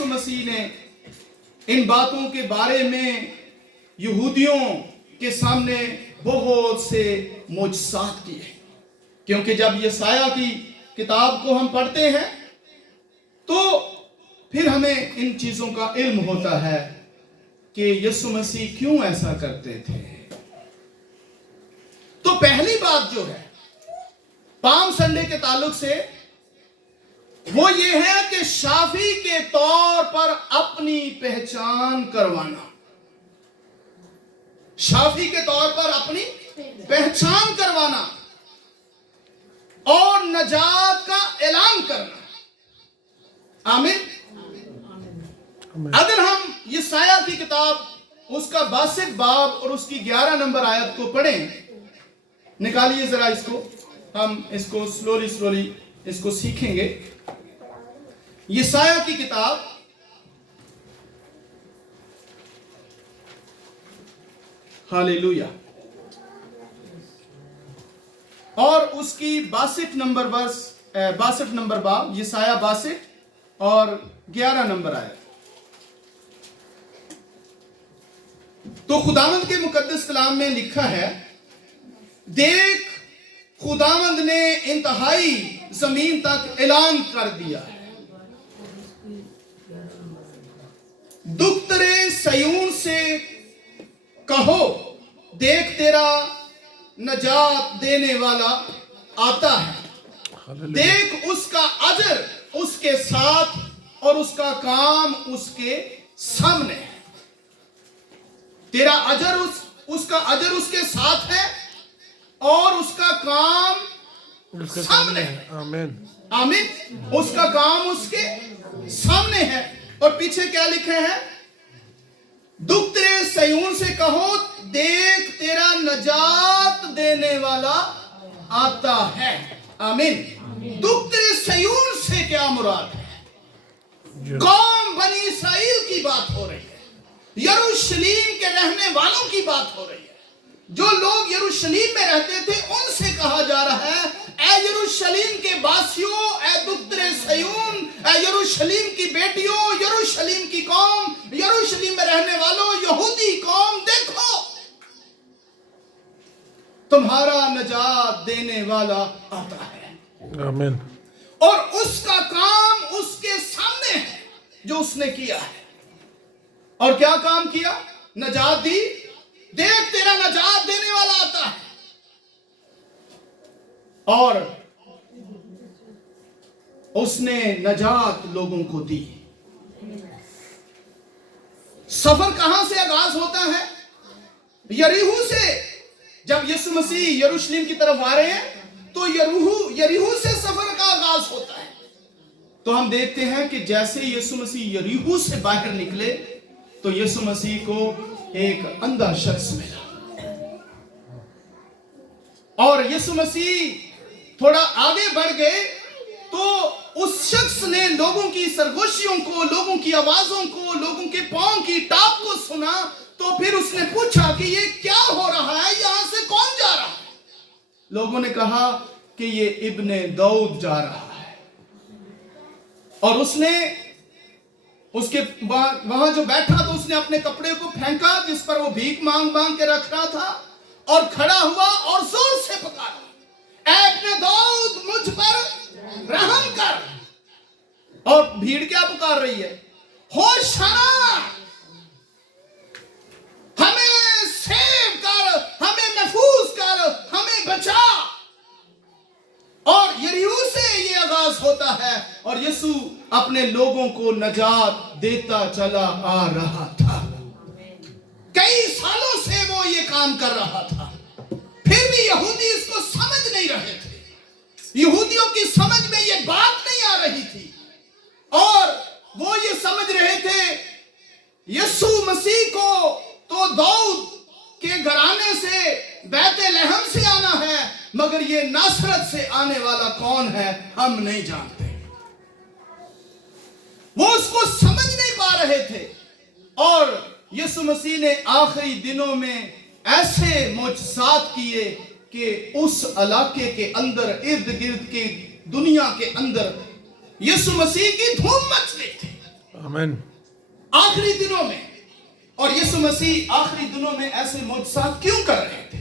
यीशु मसीह ने इन बातों के बारे में यहूदियों के सामने बहुत से मोजज़ात किए, क्योंकि जब यशायाह की किताब को हम पढ़ते हैं तो फिर हमें इन चीज़ों का इल्म होता है कि यीशु मसीह क्यों ऐसा करते थे। तो पहली बात जो है पाम संडे के ताल्लुक से वो ये है कि शाफी के तौर पर अपनी पहचान करवाना, शाफी के तौर पर अपनी पहचान करवाना और नजात का ऐलान करना। आमीन। अगर हम यशायाह की किताब उसका 62 बाब और उसकी 11 नंबर आयत को पढ़ें, निकालिए जरा इसको, हम इसको स्लोली इसको सीखेंगे। यशायाह की किताब हालेलुया और उसकी 62 नंबर वर्स 62 नंबर बाब, यशायाह 62 और 11 नंबर आयत। तो खुदावंद के मुकद्दस कलाम में लिखा है, देख खुदावंद ने इंतहाई जमीन तक ऐलान कर दिया है, दुख्तरे सयून से कहो, देख तेरा नजात देने वाला आता है, देख उसका अजर उसके साथ और उसका काम उसके सामने है। तेरा अजर उसका अजर उसके साथ है और उसका काम उसके सामने है। आमीन आमीन। उसका काम उसके सामने है। और पीछे क्या लिखे हैं? दुख्तरे सयून से कहो, देख तेरा नजात देने वाला आता है। आमीन। दुख्तरे सयून से क्या मुराद है? कौम बनी इस्राएल की बात हो रही है, यरूशलेम के रहने वालों की बात हो रही है। जो लोग यरूशलेम में रहते थे उनसे कहा जा रहा है, ऐ यरूशलेम के वासियों, ऐ दुख्तरे सयून, ऐ यरूशलेम की बेटियों, यरूशलेम की कौम, यरूशलेम में रहने वालों, यहूदी कौम, देखो तुम्हारा नजात देने वाला आता है। आमीन। और उसका काम उसके सामने है जो उसने किया है। और क्या काम किया? नजात दी। देख तेरा नजात देने वाला आता है। और उसने नजात लोगों को दी। सफर कहां से आगाज होता है? यरीहो से। जब यीशु मसीह यरूशलेम की तरफ आ रहे हैं तो यरीहो से सफर का आगाज होता है। तो हम देखते हैं कि जैसे यीशु मसीह यरीहो से बाहर निकले तो यीशु मसीह को एक अंधा शख्स मिला और यीशु मसीह थोड़ा आगे बढ़ गए तो उस शख्स ने लोगों की सरगोशियों को, लोगों की आवाजों को, लोगों के पांव की टाप को सुना। तो फिर उसने पूछा कि ये क्या हो रहा है, यहां से कौन जा रहा है? लोगों ने कहा कि ये इब्ने दाऊद जा रहा है। और उसने उसके वहां जो बैठा तो उसने अपने कपड़े को फेंका जिस पर वो भीख मांग के रख रहा था और खड़ा हुआ और जोर से पुकारा, ऐ इब्ने दाऊद मुझ पर रहम कर। और भीड़ क्या पुकार रही है? होशाना, हमें सेव कर, हमें महफूज कर, हमें बचा। और यरीहो से ये आगाज होता है और यीशु अपने लोगों को नजात देता चला आ रहा था। कई सालों से वो ये काम कर रहा था, फिर भी यहूदी इसको समझ नहीं रहे थे। यहूदियों की समझ में ये बात नहीं आ रही थी और वो ये समझ रहे थे यीशु मसीह को तो दाऊद के घराने से, बैतलहम से आना है, मगर ये नासरत से आने वाला कौन है हम नहीं जानते। वो उसको समझ नहीं पा रहे थे। और यीशु मसीह ने आखिरी दिनों में ऐसे मोजज़ात किए कि उस इलाके के अंदर, इर्द गिर्द की दुनिया के अंदर यीशु मसीह की धूम मच गई थी। आमीन। आखिरी दिनों में, और यीशु मसीह आखिरी दिनों में ऐसे मौजज़ात क्यों कर रहे थे?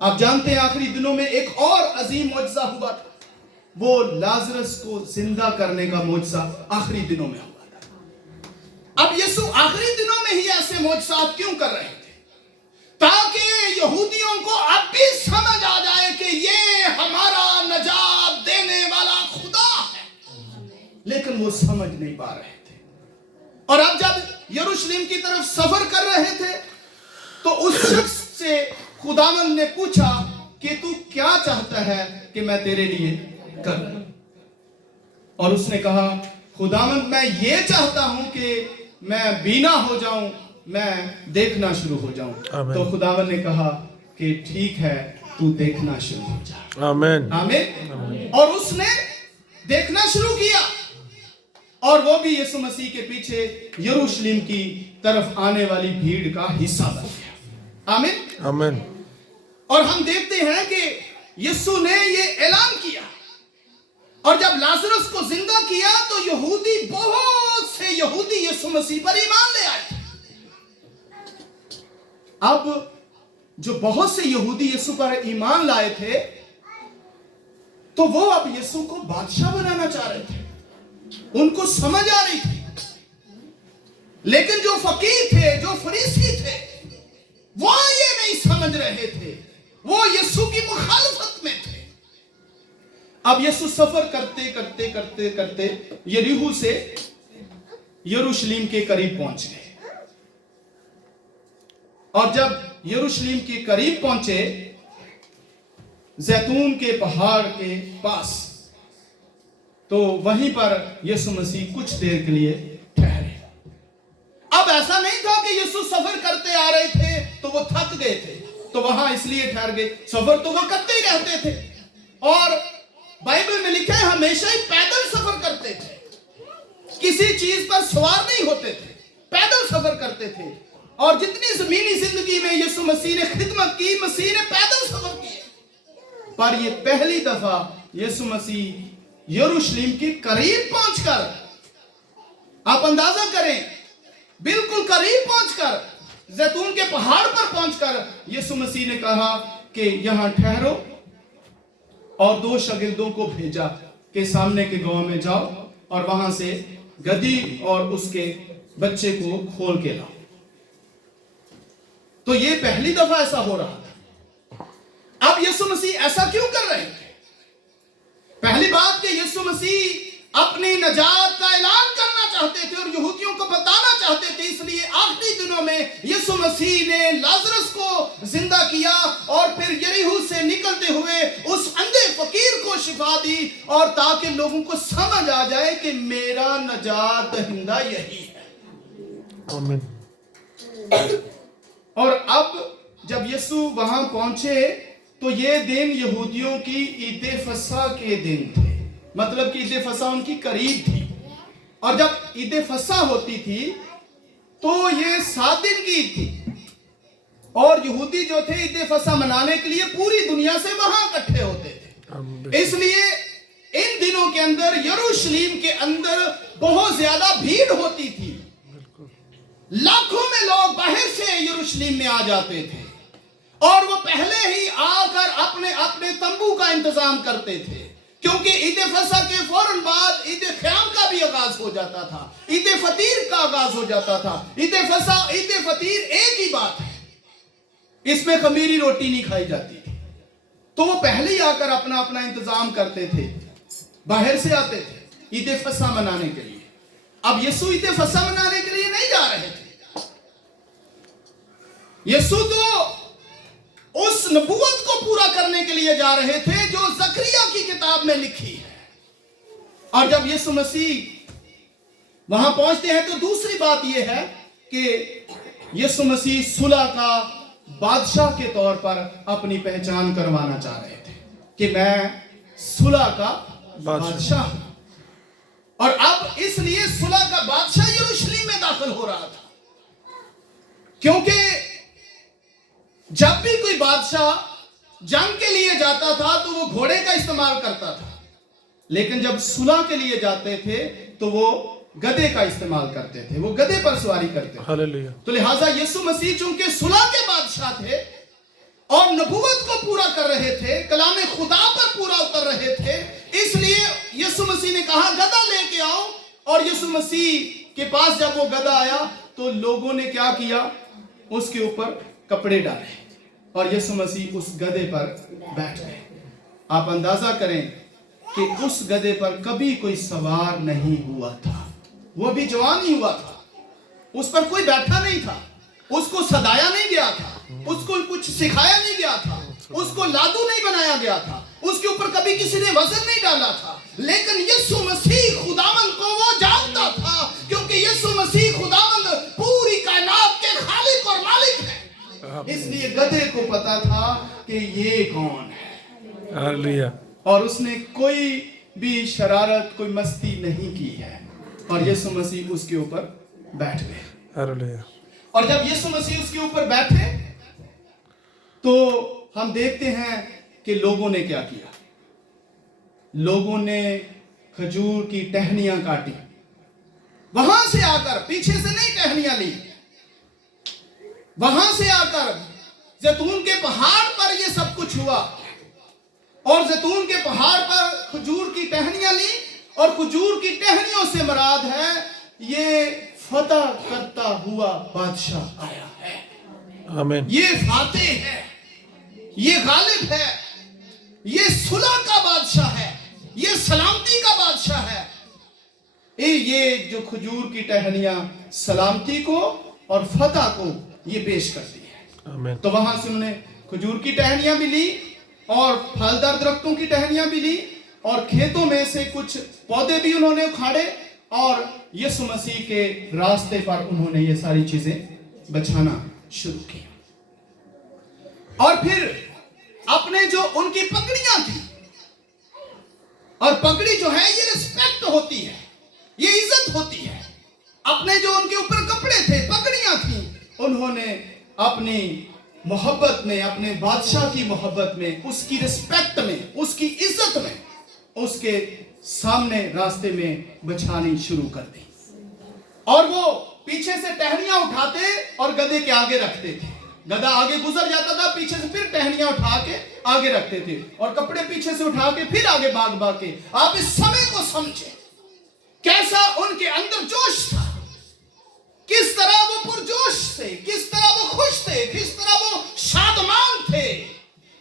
आप जानते हैं आखिरी दिनों में एक और अजीम मौजज़ा हुआ था, वो लाजरस को जिंदा करने का मौजज़ा आखिरी दिनों में हुआ था। अब यीशु आखिरी दिनों में ही ऐसे मौजज़ात क्यों कर रहे थे? ताकि यहूदियों को अब भी समझ आ जाए कि ये हमारा नजात देने वाला खुदा है, लेकिन वो समझ नहीं पा रहे थे। और अब जब यरूशलेम की तरफ सफर कर रहे थे तो उस शख्स से खुदावंद ने पूछा कि तू क्या चाहता है कि मैं तेरे लिए करूं? और उसने कहा, खुदावंद मैं ये चाहता हूं कि मैं बीना हो जाऊं, मैं देखना शुरू हो जाऊं। तो खुदावंद ने कहा कि ठीक है, तू देखना शुरू हो जा। आमीन। आमीन। और उसने देखना शुरू किया, और वो भी यीशु मसीह के पीछे यरूशलेम की तरफ आने वाली भीड़ का हिस्सा बन गया। आमीन। आमीन। और हम देखते हैं कि यीशु ने ये ऐलान किया, और जब लाजरस को जिंदा किया तो यहूदी, बहुत से यहूदी यीशु मसीह पर ईमान ले आए थे। अब जो बहुत से यहूदी यीशु पर ईमान लाए थे, तो वो अब यीशु को बादशाह बनाना चाह रहे थे। उनको समझ आ रही थी, लेकिन जो फकीर थे, जो फरीसी थे, वो ये नहीं समझ रहे थे, वो यीशु की मुखालफत में थे। अब यीशु सफर करते करते करते करते यरीहो से यरूशलेम के करीब पहुंच गए, और जब यरूशलेम के करीब पहुंचे, जैतून के पहाड़ के पास, तो वहीं पर यीशु मसीह कुछ देर के लिए ठहरे। अब ऐसा नहीं था कि यीशु सफर करते आ रहे थे तो वो थक गए थे तो वहां इसलिए ठहर गए। सफर तो वो करते ही रहते थे, और बाइबल में लिखा है हमेशा ही पैदल सफर करते थे, किसी चीज पर सवार नहीं होते थे, पैदल सफर करते थे। और जितनी जमीनी जिंदगी में यीशु मसीह ने खिदमत की, मसीह ने पैदल सफर किए। पर ये पहली दफा यीशु मसीह यरूशलेम के करीब पहुंचकर, आप अंदाजा करें, बिल्कुल करीब पहुंचकर, जैतून के पहाड़ पर पहुंचकर यीशु मसीह ने कहा कि यहां ठहरो, और 2 शागिर्दों को भेजा कि सामने के गांव में जाओ और वहां से गधी और उसके बच्चे को खोल के लाओ। तो ये पहली दफा ऐसा हो रहा था। अब यीशु मसीह ऐसा क्यों कर रहे थे? पहली बात कि यीशु मसीह अपनी नजात का ऐलान करना चाहते थे और यहूदियों को बताना चाहते थे, इसलिए आखिरी दिनों में यीशु मसीह ने लाजरस को जिंदा किया, और फिर यरीहो से निकलते हुए उस अंधे फकीर को शिफा दी, और ताकि लोगों को समझ आ जाए कि मेरा नजात दहिंदा यही है। आमीन। और अब जब यीशु वहां पहुंचे तो ये दिन यहूदियों की ईद फसह के दिन थे, मतलब कि ईद फसह उनकी करीब थी। और जब ईद फसह होती थी तो ये 7 दिन की ईद थी, और यहूदी जो थे ईद फसह मनाने के लिए पूरी दुनिया से वहां इकट्ठे होते थे। इसलिए इन दिनों के अंदर यरूशलेम के अंदर बहुत ज्यादा भीड़ होती थी, लाखों में लोग बाहर से यरूशलेम में आ जाते थे, और वो पहले ही आकर अपने अपने तंबू का इंतजाम करते थे, क्योंकि ईद फसह के फौरन बाद ईद क़याम का भी आगाज हो जाता था, ईद फतीर का आगाज हो जाता था। ईद फसह, ईद फतीर एक ही बात है, इसमें खमीरी रोटी नहीं खाई जाती थी। तो वो पहले ही आकर अपना अपना इंतजाम करते थे, बाहर से आते थे ईद फसह मनाने के लिए। अब यीशु ईद फसह मनाने के लिए नहीं जा रहे थे, यीशु तो उस नबूवत को पूरा करने के लिए जा रहे थे जो जकरिया की किताब में लिखी है। और जब यीशु मसीह वहां पहुंचते हैं तो दूसरी बात यह है कि यीशु मसीह सुलह का बादशाह के तौर पर अपनी पहचान करवाना चाह रहे थे कि मैं सुलह का बादशाह हूं। और अब इसलिए सुलह का बादशाह यरूशलेम में दाखिल हो रहा था, क्योंकि जब भी कोई बादशाह जंग के लिए जाता था तो वो घोड़े का इस्तेमाल करता था, लेकिन जब सुलह के लिए जाते थे तो वो गधे का इस्तेमाल करते थे, वो गधे पर सवारी करते थे। हालेलुया। तो लिहाजा यीशु मसीह चूंकि सुलह के बादशाह थे और नबूवत को पूरा कर रहे थे, कलाम खुदा पर पूरा उतर रहे थे, इसलिए यीशु मसीह ने कहा गधा लेके आओ। और यीशु मसीह के पास जब वो गधा आया तो लोगों ने क्या किया, उसके ऊपर कपड़े डाले और यीशु मसीह उस गधे पर बैठ गए। आप अंदाजा करें कि उस गधे पर कभी कोई सवार नहीं हुआ था, वो भी जवान ही हुआ था, उस पर कोई बैठा नहीं था, उसको सदाया नहीं गया था, उसको कुछ सिखाया नहीं गया था, उसको लादू नहीं बनाया गया था, उसके ऊपर कभी किसी ने वजन नहीं डाला था। लेकिन यीशु मसीह खुदावंद को वो जानता था, क्योंकि यीशु मसीह खुदावंद पूरी कायनात के खालिक और मालिक है। इसलिए गधे को पता था कि ये कौन है। हालेलुया। और उसने कोई भी शरारत, कोई मस्ती नहीं की है, और यीशु मसीह उसके ऊपर बैठ गए। हालेलुया। और जब यीशु मसीह उसके ऊपर बैठे तो हम देखते हैं कि लोगों ने क्या किया। लोगों ने खजूर की टहनियां काटी, वहां से आकर, पीछे से नहीं टहनियां ली, वहां से आकर जैतून के पहाड़ पर ये सब कुछ हुआ। और जैतून के पहाड़ पर खजूर की टहनियां ली, और खजूर की टहनियों से मुराद है ये फतह करता हुआ बादशाह आया है। आमीन। ये फातेह है, ये गालिब है, ये सुलह का बादशाह है, ये सलामती का बादशाह है। ये जो खजूर की टहनियां सलामती को और फतह को ये पेश करती है। आमीन। तो वहां से उन्होंने खजूर की टहनियां भी ली और फलदार दरख्तों की टहनियां भी ली, और खेतों में से कुछ पौधे भी उन्होंने उखाड़े, और यीशु मसीह के रास्ते पर उन्होंने ये सारी चीजें बछाना शुरू की। और फिर अपने जो उनकी पगड़ियां थी, और पगड़ी जो है ये रिस्पेक्ट होती है, ये इज्जत होती है, अपने जो उनके ऊपर कपड़े थे, पगड़ियां थी, उन्होंने अपनी मोहब्बत में, अपने बादशाह की मोहब्बत में, उसकी रिस्पेक्ट में, उसकी इज्जत में, उसके सामने रास्ते में बिछानी शुरू कर दी। और वो पीछे से टहनियां उठाते और गधे के आगे रखते थे। गधा आगे गुजर जाता था, पीछे से फिर टहनियां उठा के आगे रखते थे, और कपड़े पीछे से उठा के फिर आगे भाग भाग के। आप इस समय को समझे, कैसा उनके अंदर जोश था, किस तरह वो पुरजोश थे, किस तरह वो खुश थे, किस तरह वो शादमान थे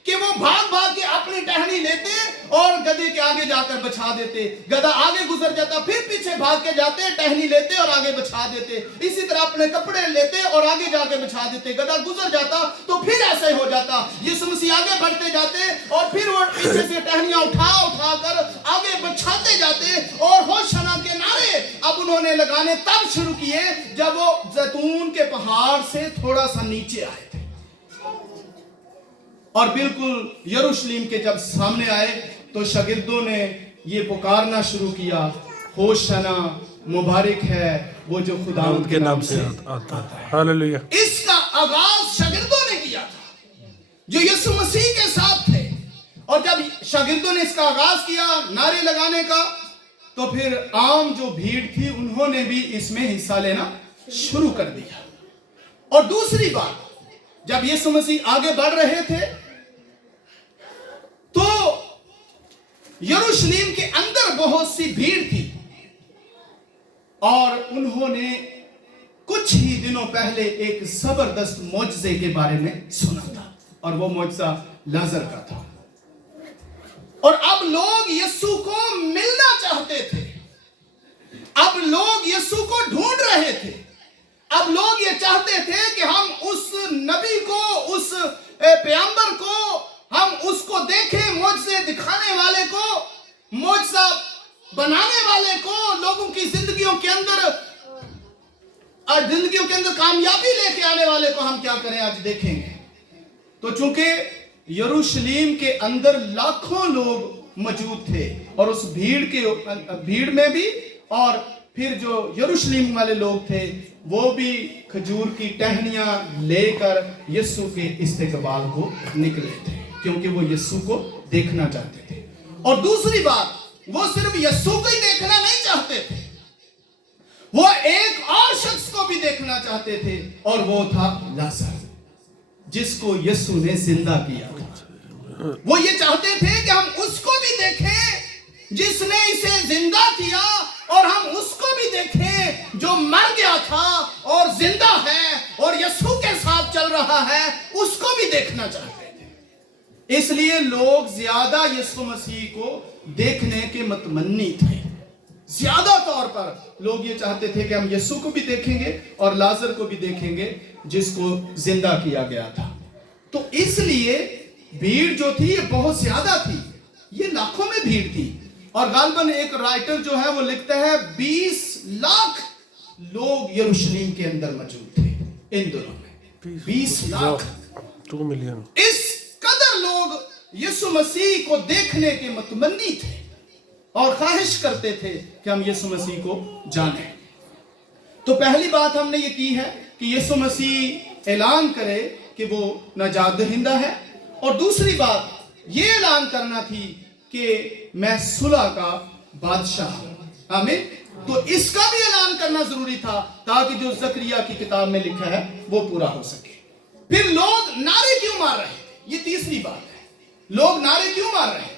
कि वो भाग भाग के अपनी टहनी लेते और गधे के आगे जाकर बिछा देते। गधा आगे गुजर जाता, फिर पीछे भाग के जाते, टहनी लेते और आगे बिछा देते। इसी तरह अपने कपड़े लेते और आगे जाके बिछा देते। गधा गुजर जाता तो फिर ऐसे हो जाता। यीशु मसीह आगे बढ़ते जाते और फिर वो पीछे से टहनियां उठा कर आगे बिछाते जाते। और होशाना के नारे अब उन्होंने लगाने तब शुरू किए जब वो जैतून के पहाड़ से थोड़ा सा नीचे आए थे, और बिल्कुल यरूशलेम के जब सामने आए तो शागिर्दों ने ये पुकारना शुरू किया, होशाना, मुबारक है वो जो खुदावंद के नाम से आता है। हालेलुया। इसका आगाज शागिर्दों ने किया था जो यीशु मसीह के साथ थे। और जब शागिर्दों ने इसका आगाज किया नारे लगाने का, तो फिर आम जो भीड़ थी उन्होंने भी इसमें हिस्सा लेना शुरू कर दिया। और दूसरी बात, जब यीशु मसीह आगे बढ़ रहे थे तो यरूशलेम के अंदर बहुत सी भीड़ थी, और उन्होंने कुछ ही दिनों पहले एक जबरदस्त मौजज़े के बारे में सुना था, और वो मौजज़ा लाजर का था। और अब लोग यीशु को मिलना चाहते थे, अब लोग यीशु को ढूंढ रहे थे। अब लोग ये चाहते थे कि हम उस नबी को, उस पैगंबर को, हम उसको देखें, मौजज़े दिखाने वाले को, मौजज़ा बनाने वाले को, लोगों की जिंदगियों के अंदर कामयाबी लेके आने वाले को हम क्या करें, आज देखेंगे। तो चूंकि यरूशलेम के अंदर लाखों लोग मौजूद थे, और उस भीड़ में भी, और फिर जो यरूशलेम वाले लोग थे वो भी खजूर की टहनियां लेकर यीशु के इस्तकबाल को निकले थे, क्योंकि वो यीशु को देखना चाहते थे। और दूसरी बात, वो सिर्फ यीशु को ही देखना नहीं चाहते थे, वो एक और शख्स को भी देखना चाहते थे और वो था लाजर, जिसको यीशु ने जिंदा किया था। वो ये चाहते थे कि हम उसको भी देखें जिसने इसे जिंदा किया, और हम उसको भी देखें जो मर गया था और जिंदा है और यीशु के साथ चल रहा है, उसको भी देखना चाहते थे। इसलिए लोग ज्यादा यीशु मसीह को देखने के मतमन्नी थे। ज्यादा तौर पर लोग ये चाहते थे कि हम यीशु को भी देखेंगे और लाजर को भी देखेंगे जिसको जिंदा किया गया था। तो इसलिए भीड़ जो थी ये बहुत ज्यादा थी, ये लाखों में भीड़ थी। और गालबन एक राइटर जो है वो लिखता है 20 लाख लोग यरूशलेम के अंदर मौजूद थे इन दिनों में। 20 लाख, 2 मिलियन। इस कदर लोग यीशु मसीह को देखने के मतमन्नी थे और ख्वाहिश करते थे कि हम यीशु मसीह को जानें। तो पहली बात हमने ये की है कि यीशु मसीह ऐलान करे कि वो नजात दहिंदा है, और दूसरी बात ये ऐलान करना थी कि मैं सुलह का बादशाह हूं। आमीन। तो इसका भी ऐलान करना जरूरी था ताकि जो जकरिया की किताब में लिखा है वो पूरा हो सके। फिर लोग नारे क्यों मार रहे थे, ये तीसरी बात है। लोग नारे क्यों मार रहे थे?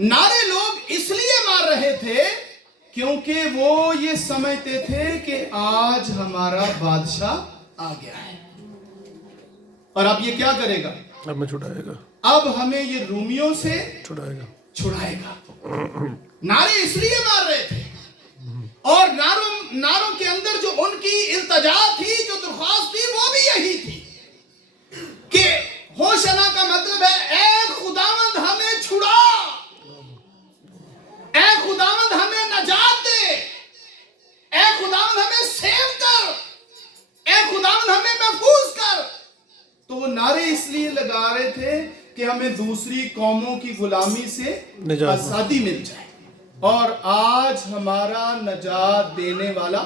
नारे लोग इसलिए मार रहे थे क्योंकि वो ये समझते थे कि आज हमारा बादशाह आ गया है और अब ये क्या करेगा, हमें छुड़ाएगा, अब हमें ये रोमियों से छुड़ाएगा। नारे इसलिए मार रहे थे, और नारों के अंदर जो उनकी इल्तजा थी, जो दरख्वास्त थी, वो भी यही थी कि होशना का मतलब है ऐ खुदावंद हमें छुड़ा, ऐ खुदावंद हमें नजात दे, ऐ खुदावंद हमें सेव कर, ऐ खुदावंद हमें महफूज कर। तो वो नारे इसलिए लगा रहे थे कि हमें दूसरी कौमों की गुलामी से आजादी मिल जाए, और आज हमारा नजात देने वाला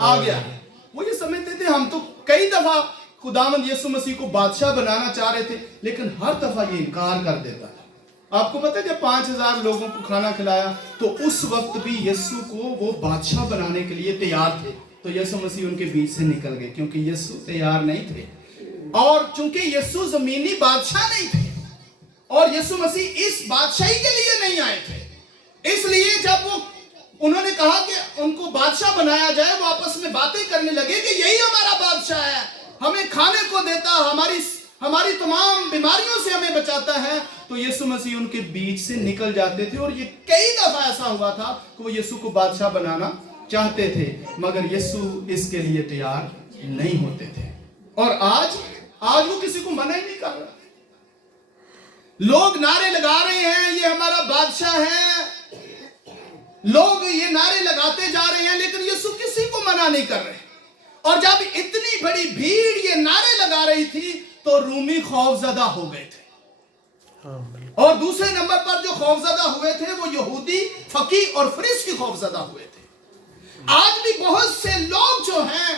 आ गया है। वो ये समझते थे, हम तो कई दफा खुदावंद यीशु मसीह को बादशाह बनाना चाह रहे थे, लेकिन हर दफा ये इनकार कर देता था। आपको पता है जब 5000 लोगों को खाना खिलाया तो उस वक्त भी यीशु को वो बादशाह बनाने के लिए तैयार थे, तो यीशु मसीह उनके बीच से निकल गए क्योंकि यीशु तैयार नहीं थे, और चूंकि यीशु जमीनी बादशाह नहीं थे और यीशु मसीह इस बादशाही के लिए नहीं आए थे, इसलिए जब वो उन्होंने कहा कि उनको बादशाह बनाया जाए, वो आपस में बातें करने लगे कि यही हमारा बादशाह है, हमें खाने को देता, हमारी तमाम बीमारियों से हमें बचाता है, तो यीशु मसीह उनके बीच से निकल जाते थे। और ये कई दफा ऐसा हुआ था कि वो यीशु को बादशाह बनाना चाहते थे, मगर यीशु इसके लिए तैयार नहीं होते थे। और आज वो किसी को मना ही नहीं कर रहा। लोग नारे लगा रहे हैं ये हमारा बादशाह है, लोग ये नारे लगाते जा रहे हैं, लेकिन यीशु किसी को मना नहीं कर रहे। और जब इतनी बड़ी भीड़ ये नारे लगा रही थी तो रूमी खौफजदा हो गए थे, और दूसरे नंबर पर जो खौफजदा हुए थे वो यहूदी फकीह और फरीसी खौफजदा हुए थे। आज भी बहुत से लोग जो हैं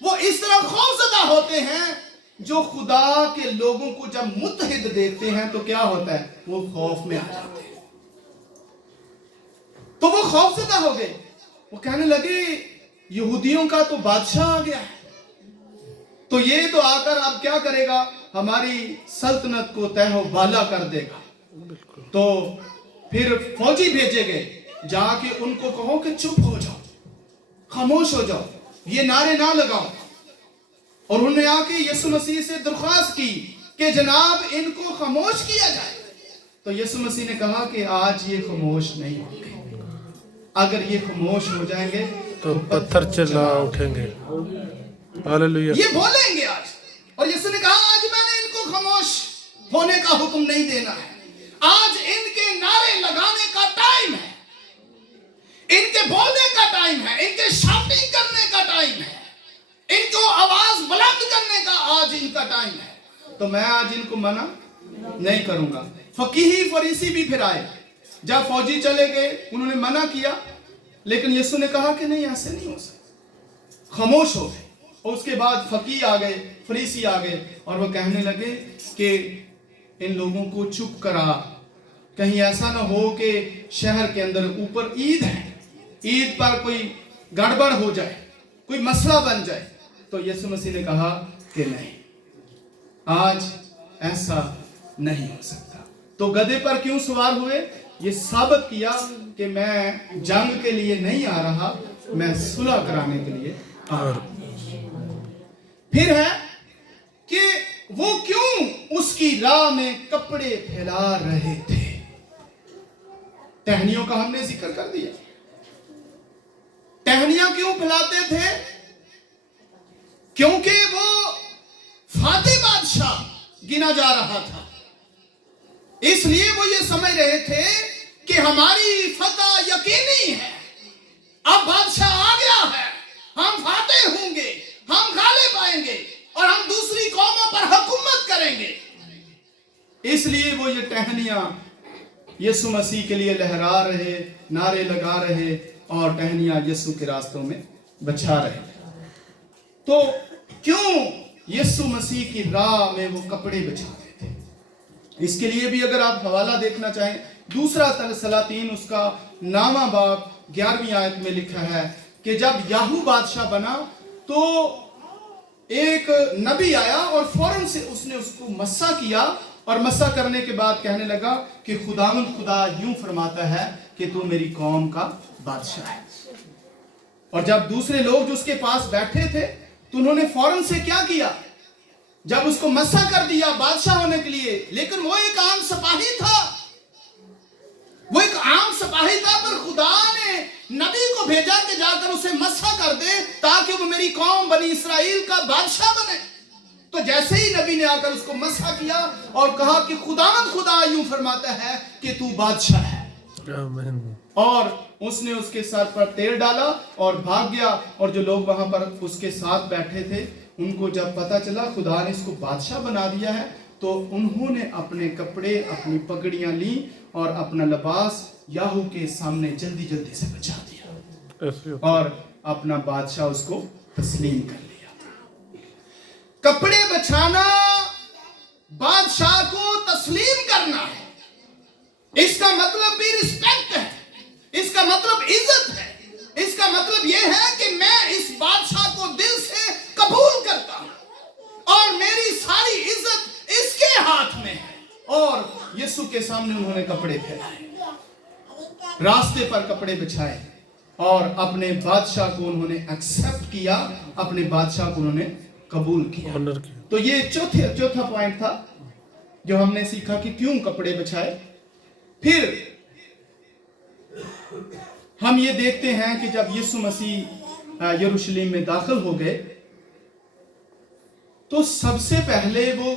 वो इस तरह खौफजदा होते हैं, जो खुदा के लोगों को जब मुत्तहिद देखते हैं तो क्या होता है, वो खौफ में आ जाते हैं। तो वो खौफजदा हो गए, वो कहने लगे यहूदियों का तो बादशाह आ गया है, तो ये तो आकर अब क्या करेगा, हमारी सल्तनत को तहो बाला कर देगा। तो फिर फौजी भेजे गए, जाके उनको कहो कि चुप हो जाओ, खामोश हो जाओ, ये नारे ना लगाओ। और उन्होंने आके यीशु मसीह से दरख्वास्त की कि जनाब इनको खामोश किया जाए। तो यीशु मसीह ने कहा कि आज ये खामोश नहीं होंगे, अगर ये खामोश हो जाएंगे तो पत्थर चिल्ला उठेंगे। हालेलुया। ये बोलेंगे आज। और यीशु ने कहा आज मैंने इनको खामोश होने का हुक्म नहीं देना है, आज इनके नारे लगाने का टाइम है, इनके बोलने का टाइम है, इनके शाउटिंग करने का टाइम है, इनको आवाज बुलंद करने का आज इनका टाइम है। तो मैं आज इनको मना नहीं करूंगा। फकीही फरीसी भी फिर आए, जब फौजी चले गए उन्होंने मना किया, लेकिन यीशु ने कहा कि नहीं ऐसे नहीं हो सकता, खामोश हो गए। और उसके बाद फकीह आ गए, फरीसी आ गए, और वो कहने लगे कि इन लोगों को चुप करा, कहीं ऐसा ना हो कि शहर के अंदर ऊपर ईद है, ईद पर कोई गड़बड़ हो जाए, कोई मसला बन जाए, तो यीशु मसीह ने कहा कि नहीं, आज ऐसा नहीं हो सकता। तो गधे पर क्यों सवार हुए? ये साबित किया कि मैं जंग के लिए नहीं आ रहा, मैं सुलह कराने के लिए आ रहा हूं। फिर है कि वो क्यों उसकी राह में कपड़े फैला रहे थे। टहनियों का हमने जिक्र कर दिया। टहनियां क्यों फैलाते थे? क्योंकि वो फातेह बादशाह गिना जा रहा था, इसलिए वो ये समझ रहे थे कि हमारी फतह यकीनी है, अब बादशाह आ गया है, हम फातेह होंगे, हम गालिब आएंगे और हम दूसरी कौमों पर हुकूमत करेंगे। इसलिए वो ये टहनियां यीशु मसीह के लिए लहरा रहे, नारे लगा रहे और टहनियां यीशु के रास्तों में बचा रहे। तो क्यों यीशु मसीह की राह में वो कपड़े बिछा रहे थे? इसके लिए भी अगर आप हवाला देखना चाहें, दूसरा सलातीन उसका 9वां बाब 11वीं आयत में लिखा है कि जब याहू बादशाह बना तो एक नबी आया और फौरन से उसने उसको मस्सा किया और मस्सा करने के बाद कहने लगा कि खुदावंद खुदा यूं फरमाता है कि तू मेरी कौम का बादशाह है। और जब दूसरे लोग जो उसके पास बैठे थे तो उन्होंने फौरन से क्या किया, जब उसको मस्सा कर दिया बादशाह होने के लिए, लेकिन वो एक आम सिपाही था, वो एक आम सिपाही था, पर खुदा ने नबी को भेजा कि जाकर उसे मस्सा कर दे ताकि वो मेरी कौम बनी इसराइल का बादशाह बने। तो जैसे ही नबी ने आकर उसको मस्सा किया और कहा कि खुदावंद खुदा यूं फरमाता है कि तू बादशाह है, आमीन। और उसने उसके सर पर तेल डाला और भाग गया। और जो लोग वहां पर उसके साथ बैठे थे उनको जब पता चला खुदा ने इसको बादशाह बना दिया है, तो उन्होंने अपने कपड़े, अपनी पगड़ियां ली और अपना लिबास याहू के सामने जल्दी जल्दी से बचा दिया ऐसे होता और अपना बादशाह उसको तस्लीम कर लिया। कपड़े बचाना बादशाह को तस्लीम करना है। इसका मतलब भी रिस्पेक्ट है, इसका मतलब इज्जत है, इसका मतलब यह है कि मैं इस बादशाह को दिल से कबूल करता हूं और मेरी सारी इज्जत इसके हाथ में है। और यीशु के सामने उन्होंने कपड़े फैलाए, रास्ते पर कपड़े बिछाए और अपने बादशाह को उन्होंने एक्सेप्ट किया, अपने बादशाह को उन्होंने कबूल किया। ऑनर किया। तो ये चौथा पॉइंट था जो हमने सीखा कि क्यों कपड़े बिछाए। फिर हम ये देखते हैं कि जब यीशु मसीह यरूशलेम में दाखिल हो गए तो सबसे पहले वो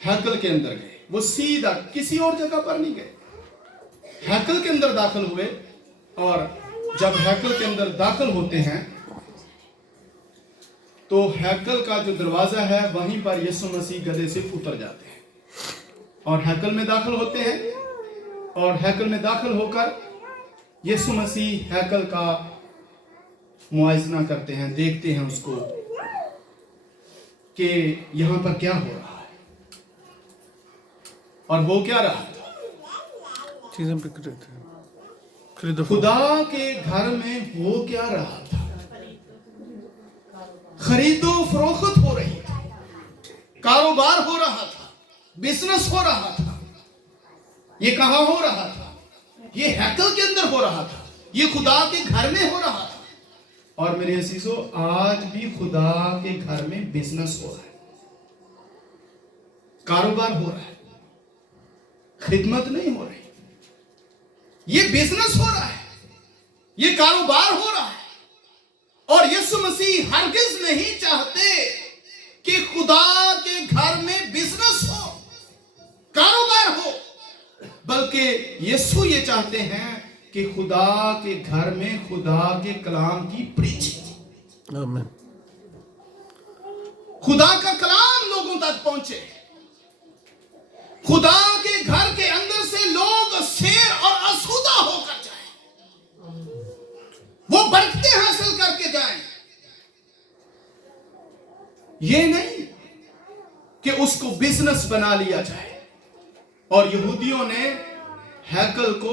हैकल के अंदर गए। वो सीधा किसी और जगह पर नहीं गए, हैकल के अंदर दाखिल हुए। और जब हैकल के अंदर दाखिल होते हैं तो हैकल का जो दरवाजा है वहीं पर यीशु मसीह गधे से उतर जाते हैं और हैकल में दाखिल होते हैं। और हैकल में दाखिल होकर यीशु मसीह हैकल का मुआयजना करते हैं, देखते हैं उसको कि यहां पर क्या हो रहा है। और वो क्या रहा था, चीजें बिक रहे थे, खरीदो। खुदा के घर में वो क्या रहा था, खरीदो फरोख्त हो रही थी, कारोबार हो रहा था, बिजनेस हो रहा था। ये कहां हो रहा था? ये हैकल के अंदर हो रहा था, ये खुदा के घर में हो रहा था। और मेरे अजीजों, आज भी खुदा के घर में बिजनेस हो रहा है, कारोबार हो रहा है, खिदमत नहीं हो रही, ये बिजनेस हो रहा है, ये कारोबार हो रहा है। और यीशु मसीह हरगिज नहीं चाहते कि खुदा के घर में बिजनेस हो, कारोबार हो, बल्कि यीशु ये चाहते हैं कि खुदा के घर में खुदा के कलाम की प्रीचिंग, आमीन। खुदा का कलाम लोगों तक पहुंचे, खुदा के घर के अंदर से लोग शेर और आसूदा होकर जाएं, वो बरकतें हासिल करके जाएं। ये नहीं कि उसको बिजनेस बना लिया जाए। और यहूदियों ने हैकल को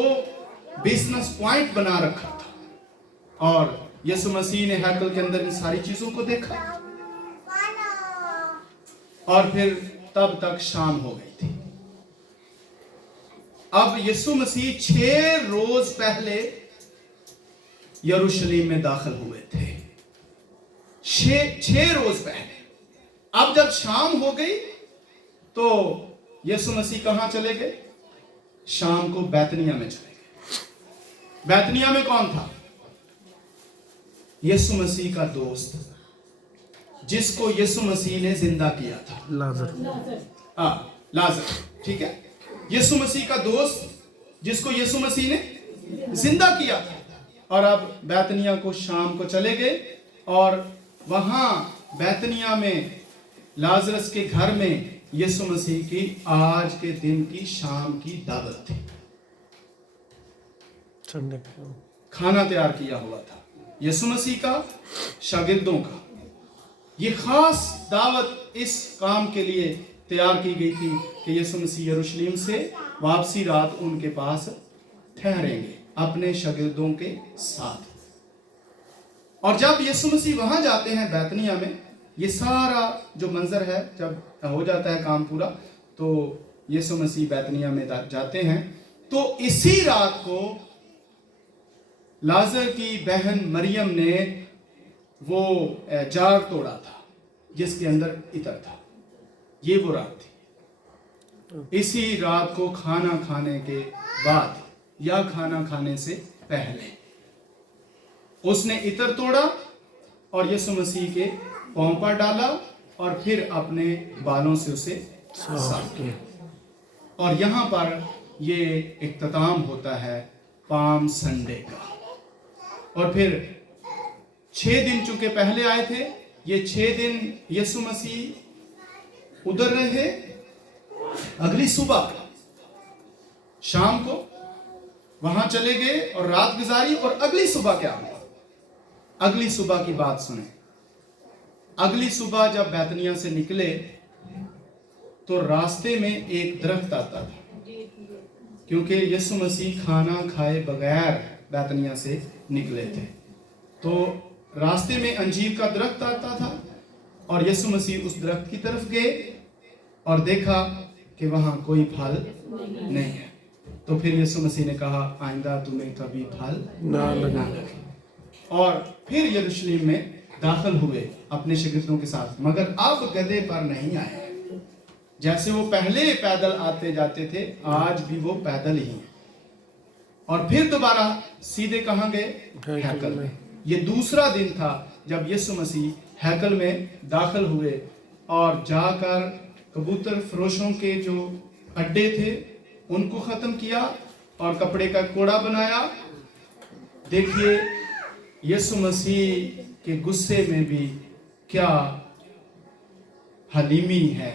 बिजनेस पॉइंट बना रखा था और यीशु मसीह ने हैकल के अंदर इन सारी चीजों को देखा और फिर तब तक शाम हो गई थी। अब यीशु मसीह 6 रोज पहले यरूशलेम में दाखिल हुए थे। 6 रोज पहले। अब जब शाम हो गई तो यीशु मसीह कहां चले गए? शाम को बैतनिया में चले गए। बैतनिया में कौन था? यीशु मसीह का दोस्त, जिसको यीशु मसीह ने जिंदा किया था, लाजर। ठीक है, यीशु मसीह का दोस्त जिसको यीशु मसीह ने जिंदा किया था। और अब बैतनिया को शाम को चले गए और वहां बैतनिया में लाजरस के घर में यीशु मसीह की आज के दिन की शाम की दावत थी। खाना तैयार किया हुआ था यीशु मसीह का, शागिर्दों का। ये खास दावत इस काम के लिए तैयार की गई थी कि यीशु मसीह यरूशलेम से वापसी रात उनके पास ठहरेंगे अपने शागिर्दों के साथ। और जब यीशु मसीह वहां जाते हैं बैतनिया में, ये सारा जो मंजर है, जब हो जाता है काम पूरा तो यीशु मसीह बैतनिया में जाते हैं। तो इसी रात को लाजर की बहन मरियम ने वो जार तोड़ा था जिसके अंदर इतर था। ये वो रात थी। इसी रात को खाना खाने के बाद या खाना खाने से पहले उसने इतर तोड़ा और यीशु मसीह के पांव पर डाला और फिर अपने बालों से उसे साफ किया। और यहाँ पर ये इख्तिताम होता है पाम संडे का। और फिर 6 दिन चूंकि पहले आए थे, ये 6 दिन यीशु मसीह उधर रहे। अगली सुबह शाम को वहां चले गए और रात गुजारी। और अगली सुबह क्या हुआ? अगली सुबह की बात सुने। अगली सुबह जब बैतनिया से निकले तो रास्ते में एक दरख्त आता था, क्योंकि यीशु मसीह खाना खाए बगैर बैतनिया से निकले थे। तो रास्ते में अंजीर का दरख्त आता था और यीशु मसीह उस दरख्त की तरफ गए और देखा कि वहां कोई फल नहीं है। तो फिर यीशु मसीह ने कहा, आइंदा तुम्हें कभी फल ना लगे। और फिर यरूशलेम में दाखिल हुए अपने शागिर्दों के साथ, मगर अब गधे पर नहीं आए। जैसे वो पहले पैदल आते जाते थे, आज भी वो पैदल ही हैं। और फिर दोबारा सीधे कहां गए? हैकल में। ये दूसरा दिन था जब यीशु मसीह हैकल में दाखिल हुए और जाकर कबूतर फरोशों के जो अड्डे थे उनको खत्म किया और कपड़े का कोड़ा बनाया। देखिए यीशु मसीह के गुस्से में भी क्या हलीमी है।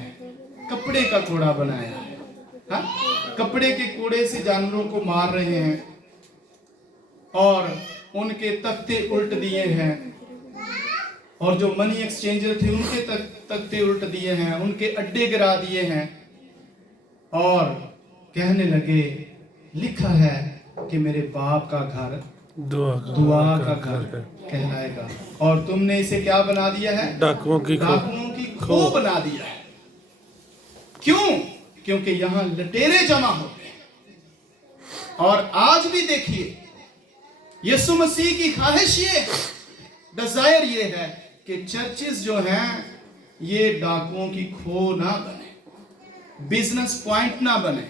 कपड़े का कोड़ा बनाया है, हा? कपड़े के कोड़े से जानवरों को मार रहे हैं और उनके तख्ते उल्ट दिए हैं। और जो मनी एक्सचेंजर थे उनके तख्ते उल्ट दिए हैं, उनके अड्डे गिरा दिए हैं। और कहने लगे, लिखा है कि मेरे बाप का घर दुआ का घर कहलाएगा और तुमने इसे क्या बना दिया है? डाकुओं की खो बना दिया है। क्यों? क्योंकि यहाँ लटेरे जमा होते हैं। और आज भी देखिए यीशु मसीह की ख्वाहिश ये, डिजायर ये है कि चर्चेस जो हैं ये डाकुओं की खो ना बने, बिजनेस पॉइंट ना बने,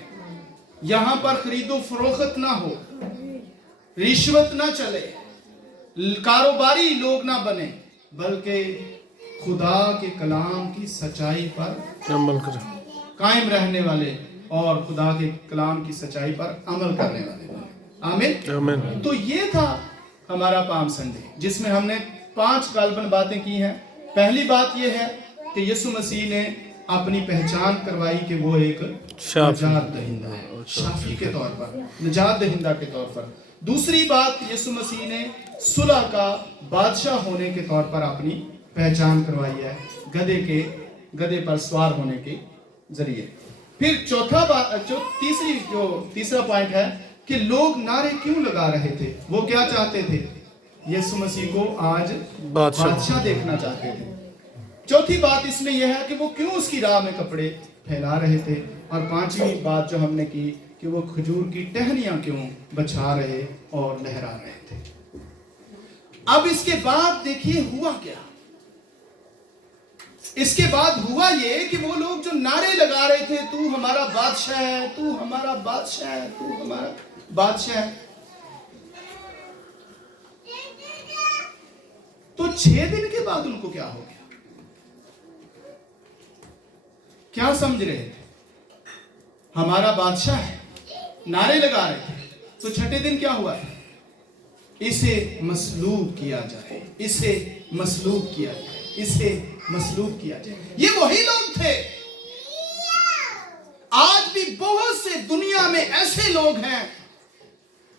यहां पर खरीदो फरोख्त ना हो, रिश्वत ना चले, कारोबारी लोग ना बने, बल्कि खुदा के कलाम की सच्चाई पर अमल करें, कायम रहने वाले और खुदा के कलाम की सच्चाई पर अमल करने वाले। आमीन आमीन। तो ये था हमारा पाम संडे, जिसमें हमने 5 गालबन बातें की हैं। पहली बात यह है कि यीशु मसीह ने अपनी पहचान करवाई कि वो एक निजात दहिंदा है, शाफी के तौर पर, निजात दहिंदा के तौर पर। दूसरी बात, यीशु मसीह ने सुलह का बादशाह होने के तौर पर अपनी पहचान करवाई है, गधे पर सवार होने के जरिए। फिर तीसरा पॉइंट है कि लोग नारे क्यों लगा रहे थे? वो क्या चाहते थे? यीशु मसीह को आज बादशाह। बादशाह देखना चाहते थे। चौथी बात इसमें यह है कि वो क्यों उसकी राह में कपड़े फैला रहे थे, और पांचवी बात जो हमने की कि वो खजूर की टहनियां क्यों बछा रहे और लहरा रहे थे। अब इसके बाद देखिए हुआ क्या। इसके बाद हुआ ये कि वो लोग जो नारे लगा रहे थे, तू हमारा बादशाह है, तू हमारा बादशाह है, तू हमारा बादशाह है, तो 6 दिन के बाद उनको क्या हो गया? क्या समझ रहे थे? हमारा बादशाह है, नारे लगा रहे थे, तो छठे दिन क्या हुआ? इसे मसलूब किया जाए, इसे मसलूब किया जाए, इसे मसलूब किया जाए। ये वही लोग थे। आज भी बहुत से दुनिया में ऐसे लोग हैं